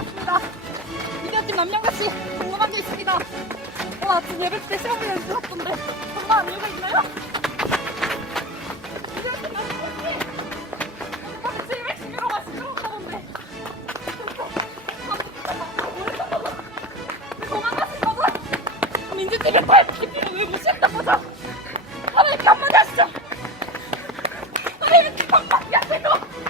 나왔습니다. 미디어팀 몇 명같이 궁금한 게 있습니다. 아침 예배 때 시험을 연습했던데 정말 이유가 있나요? 미디어팀 몇 명같이 같이 예배 집으로 가시죠? 하던데 왜 도망가신 거죠? 민주팀의 TP를 왜 무시했던 거죠? 하나님께 한마디 하시죠. 하나님께 한마디 하세요.